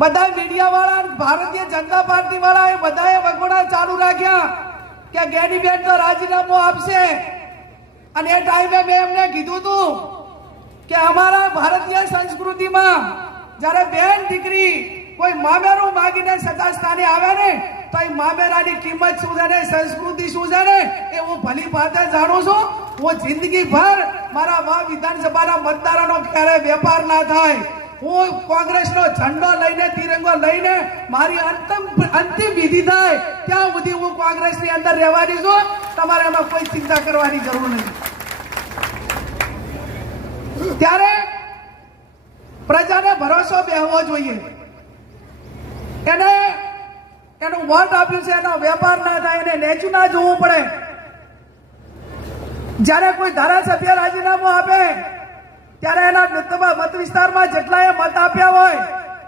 બધા મીડિયા વાળા ભારતીય જનતા પાર્ટી વાળા બધાએ વગોડા ચાલુ રાખ્યા કે ગેનીબેન તો રાજીનામું આપશે અને એ ટાઈમે મેં એમને કીધું હતું કે અમારા ભારતીય સંસ્કૃતિમાં જ્યારે બેન દીકરી કોઈ મામેરું માગીને સદા સ્થાને આવે ને તો એ મામેરાની કિંમત શું છે ને સંસ્કૃતિ શું છે ને એ હું ભલી ભાતે જાણું છું. હું જિંદગીભર મારા વિધાનસભાના મતદારોનો ક્યારે વેપાર ના થાય. હું કોંગ્રેસનો ઝંડો લઈને તિરંગો લઈને મારી અંતિમ વિધિ થાય ત્યાં સુધી હું કોંગ્રેસની અંદર રહેવાની છું. તમારે એમાં કોઈ ચિંતા કરવાની જરૂર નથી. ત્યારે પ્રજાને ભરોસો બેહવો જોઈએ. એનું વોટ આપ્યું છે એનો વેપાર ના થાય, એને નેચું ના જોવું પડે. જ્યારે કોઈ ધારાસભ્ય રાજીનામું આપે ત્યારે એના મત વિસ્તારમાં જેટલાએ મત આપ્યા હોય